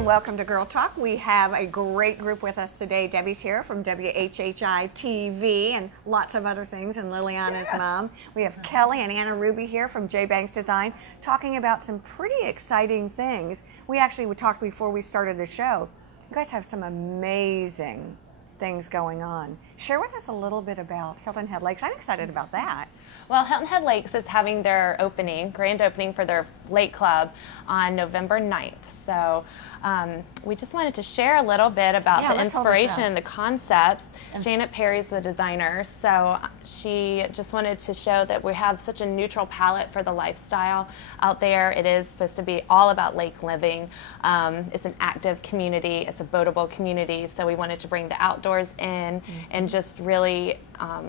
and welcome to Girl Talk. We have a great group with us today. Debbie's here from WHHI-TV and lots of other things, and Liliana's mom. We have Kelly and Anna Ruby here from J. Banks Design talking about some pretty exciting things. We talked before we started the show. You guys have some amazing things going on. Share with us a little bit about Hilton Head Lakes. I'm excited about that. Well, Hilton Head Lakes is having their grand opening for their lake club on November 9th. So we just wanted to share a little bit about the inspiration and the concepts. Janet Perry's the designer, so she just wanted to show that we have such a neutral palette for the lifestyle out there. It is supposed to be all about lake living. It's an active community. It's a boatable community, so we wanted to bring the outdoors in and just really, I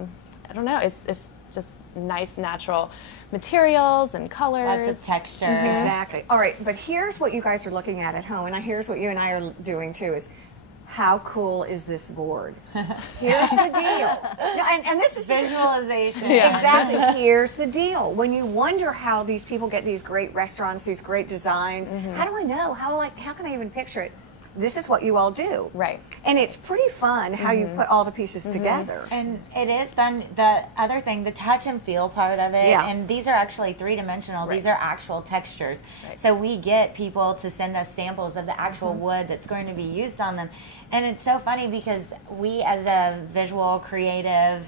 don't know, it's just nice natural materials and colors. Lots of texture. Exactly. All right, but here's what you guys are looking at home, and here's what you and I are doing too, is how cool is this board? Here's the deal. No, and this is visualization. Exactly. Here's the deal. When you wonder how these people get these great restaurants, these great designs, how do I know? How can I even picture it? This is what you all do. Right. And it's pretty fun how you put all the pieces together. And it is fun. The other thing, the touch and feel part of it, and these are actually three-dimensional. These are actual textures. So we get people to send us samples of the actual wood that's going to be used on them. And it's so funny because we, as a visual, creative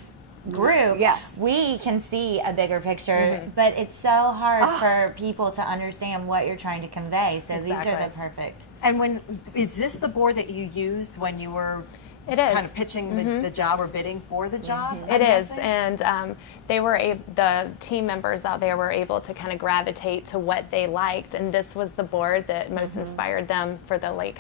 group, we can see a bigger picture, but it's so hard for people to understand what you're trying to convey. So these are the perfect. And is this the board that you used when you were kind of pitching the job or bidding for the job? It is, and the team members out there were able to kind of gravitate to what they liked, and this was the board that most inspired them for the lake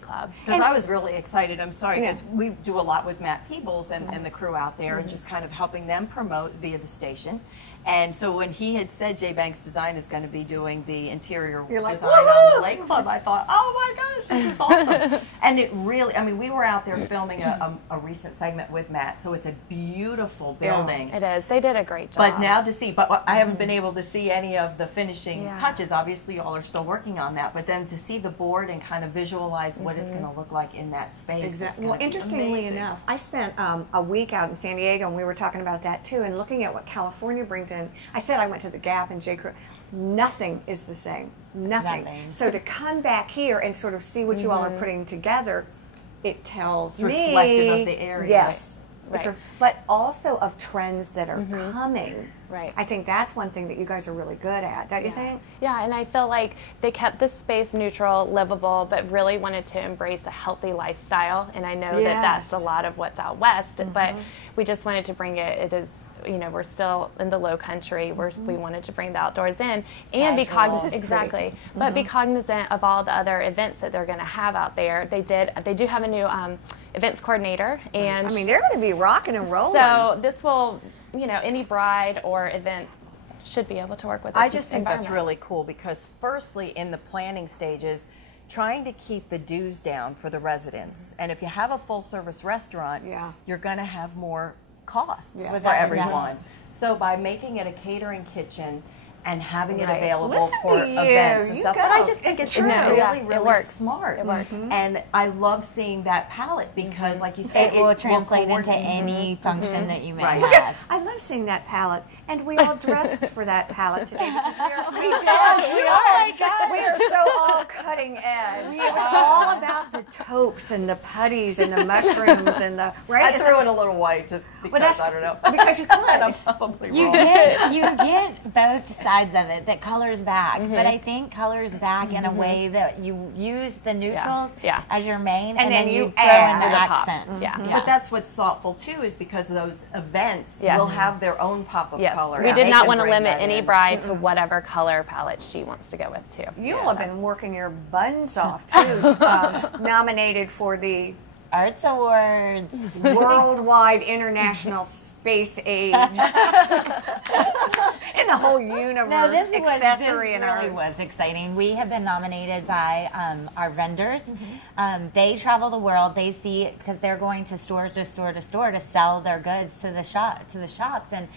club. Because I was really excited. I'm sorry, because we do a lot with Matt Peebles and the crew out there, and just kind of helping them promote via the station. And so when he had said J. Banks Design is going to be doing the interior design on the lake club, I thought, oh my gosh, this is awesome. And it really, I mean, we were out there filming a recent segment with Matt, so it's a beautiful building. It is. They did a great job. But now to see, but I haven't been able to see any of the finishing touches. Obviously, you all are still working on that, but then to see the board and kind of visualize what it's going to look like in that space. Exactly. Well, interestingly enough, I spent a week out in San Diego, and we were talking about that too, and looking at what California brings in. I said I went to the Gap and J. Crew. Nothing is the same. Nothing. So to come back here and sort of see what you all are putting together, it tells me reflective of the area. Yes. Right. But also of trends that are coming. Right. I think that's one thing that you guys are really good at, don't you think? Yeah, and I feel like they kept the space neutral, livable, but really wanted to embrace a healthy lifestyle. And I know that that's a lot of what's out west, but we just wanted to bring it. It is, you know, we're still in the low country. We wanted to bring the outdoors in and be cognizant, but be cognizant of all the other events that they're going to have out there. They do have a new events coordinator, and I mean, they're going to be rocking and rolling. So this will, you know, any bride or event should be able to work with this. I just think that's really cool because firstly, in the planning stages, trying to keep the dues down for the residents. And if you have a full service restaurant, you're going to have more costs for everyone. So by making it a catering kitchen and having it available for events and stuff, but I just think it's really smart. It works. And I love seeing that palette because, like you said, it will translate into any function that you may have. I love seeing that palette, and we all dressed for that palette today because we are so all cutting edge. It was all about the taupes and the putties and the mushrooms and the I threw in a little white just because I don't know. Because you could. I'm probably you get both sides of it that colors back, but I think colors back in a way that you use the neutrals as your main, and then you throw in the accents. But that's what's thoughtful too, is because those events will have their own pop of color. We did not want to limit any bride to whatever color palette she wants to go with too. You all have been working your buns off too. Nominated for the Arts Awards, Worldwide International Space Age, in the whole universe. No, this accessory and really was exciting. We have been nominated by our vendors. They travel the world. They see, because they're going to store to store to store to sell their goods to the shops, and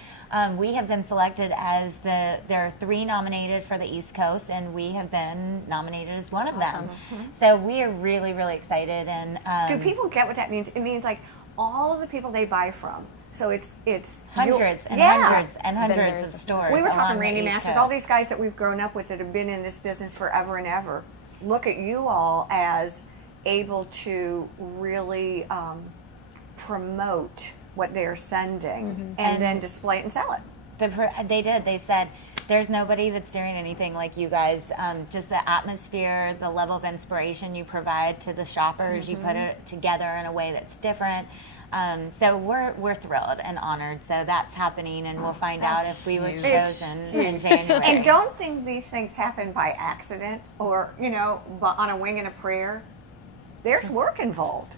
We have been selected as there are 3 nominated for the East Coast, and we have been nominated as one of them. So we are really, really excited. And do people get what that means? It means like all of the people they buy from. So it's hundreds and hundreds and hundreds of stores. We were talking Randy the East Masters, Coast. all these guys that we've grown up with that have been in this business forever and ever. Look at you all as able to really promote what they're sending and then display it and sell it. They did. They said, there's nobody that's doing anything like you guys. Just the atmosphere, the level of inspiration you provide to the shoppers, you put it together in a way that's different. So we're thrilled and honored. So that's happening, and we'll find out if we were chosen in January. And don't think these things happen by accident or, on a wing and a prayer. There's work involved.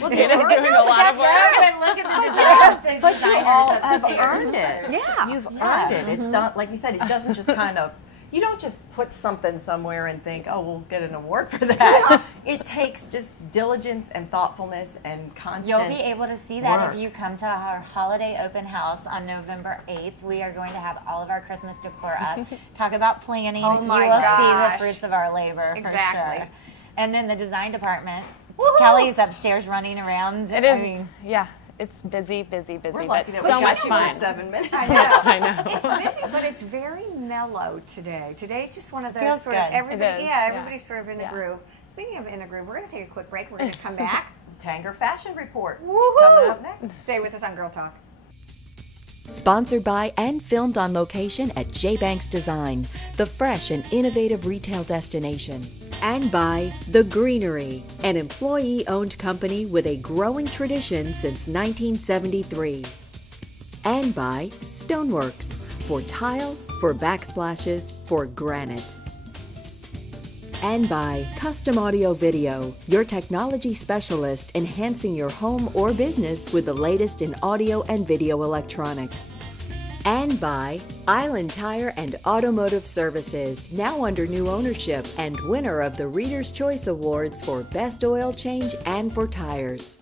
Well, they're doing a lot of work. Look at the designs. But you all have earned it. Yeah. You've earned it. It's not, like you said, it doesn't just kind of, you don't just put something somewhere and think, oh, we'll get an award for that. It takes just diligence and thoughtfulness and constant You'll be able to see that work. if you come to our holiday open house on November 8th. We are going to have all of our Christmas decor up. Talk about planning. Oh my you will gosh. see the fruits of our labor Exactly. for sure. And then the design department. Woo-hoo. Kelly's upstairs running around. It is, yeah. It's busy, busy, busy, We're but lucky that we so got much you fun. for 7 minutes. I know. I know. It's busy, but it's very mellow today. Today's just one of those Feels sort of good. everybody. It is, Yeah, yeah. everybody's sort of in a Yeah. groove. Speaking of in a groove, we're going to take a quick break. We're going to come back. Tanger Fashion Report Woohoo! coming up next. Stay with us on Girl Talk. Sponsored by and filmed on location at J. Banks Design, the fresh and innovative retail destination. And by The Greenery, an employee-owned company with a growing tradition since 1973. And by Stoneworks, for tile, for backsplashes, for granite. And by Custom Audio Video, your technology specialist enhancing your home or business with the latest in audio and video electronics. And by Island Tire and Automotive Services, now under new ownership and winner of the Reader's Choice Awards for Best Oil Change and for Tires.